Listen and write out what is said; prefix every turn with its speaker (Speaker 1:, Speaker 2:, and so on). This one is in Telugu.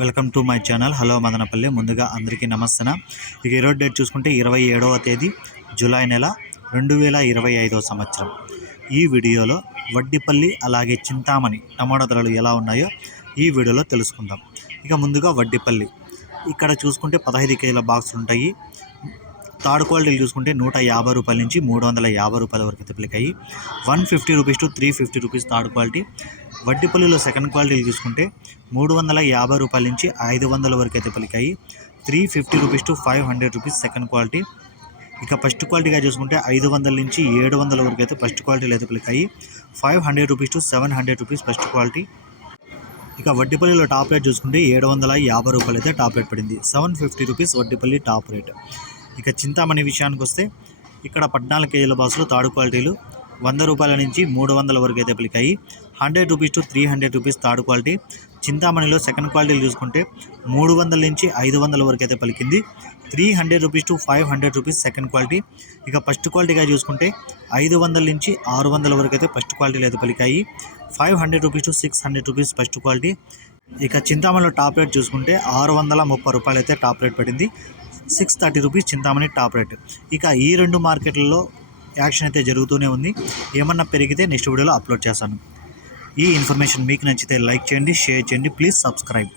Speaker 1: Welcome to my channel. Hello Madanapalle. ముందుగా అందరికీ నమస్తన? ఇక ఈరోజు డేట్ చూసుకుంటే ఇరవై ఏడవ తేదీ జూలై నెల రెండు వేల ఇరవై ఐదవ సంవత్సరం. ఈ వీడియోలో వడ్డిపల్లి అలాగే చింతామణి టమాటా ధరలు ఎలా ఉన్నాయో ఈ వీడియోలో తెలుసుకుందాం. ఇక ముందుగా వడ్డిపల్లి. ఇక్కడ చూసుకుంటే పదహైదు కేజీల బాక్సులు ఉంటాయి థర్డ్ క్వాలిటీలు చూసుకుంటే నూట యాభై రూపాయల నుంచి మూడు వందల యాభై రూపాయల వరకు అయితే పిలికాయి one fifty rupees to three fifty rupees third quality. వడ్డిపల్లిలో second క్వాలిటీలు చూసుకుంటే మూడు వందల యాభై రూపాయల నుంచి ఐదు వందల వరకు అయితే పిలికాయి three fifty rupees to five hundred rupees second quality. ఇక ఫస్ట్ క్వాలిటీగా చూసుకుంటే ఐదు వందల నుంచి ఏడు వందల వరకు అయితే ఫస్ట్ క్వాలిటీలు అయితే పిలికాయి five hundred rupees to seven hundred rupees first quality. ఇక వడ్డిపల్లిలో టాప్ రేట్ చూసుకుంటే ఏడు వందల యాభై రూపాయలు అయితే టాప్ రేట్ పడింది. Seven fifty rupees Vaddipalli top rate. ఇక చింతామణి విషయానికి వస్తే ఇక్కడ పద్నాలుగు కేజీల బాసులు తాడు క్వాలిటీలు వంద రూపాయల నుంచి మూడు వందల వరకు అయితే పలికాయి. Hundred rupees to three hundred rupees third quality. చింతామణిలో second క్వాలిటీలు చూసుకుంటే మూడు వందల నుంచి ఐదు వందల వరకు అయితే పలికింది. Three hundred rupees to five hundred rupees second quality. ఇక ఫస్ట్ క్వాలిటీగా చూసుకుంటే ఐదు వందల నుంచి ఆరు వందల వరకు అయితే ఫస్ట్ క్వాలిటీలు అయితే పలికాయి. Five hundred rupees to six hundred rupees first quality. ఇక చింతామణిలో టాప్ రేట్ చూసుకుంటే ఆరు వందల ముప్పై రూపాయలు అయితే టాప్ రేట్ పడింది. Six thirty rupees Chintamani top rate. ఇక ఈ రెండు మార్కెట్లలో యాక్షన్ అయితే జరుగుతూనే ఉంది. ఏమన్నా పెరిగితే నెక్స్ట్ వీడియోలో అప్లోడ్ చేస్తాను. ఈ ఇన్ఫర్మేషన్ మీకు నచ్చితే లైక్ చేయండి షేర్ చేయండి ప్లీజ్ సబ్స్క్రైబ్.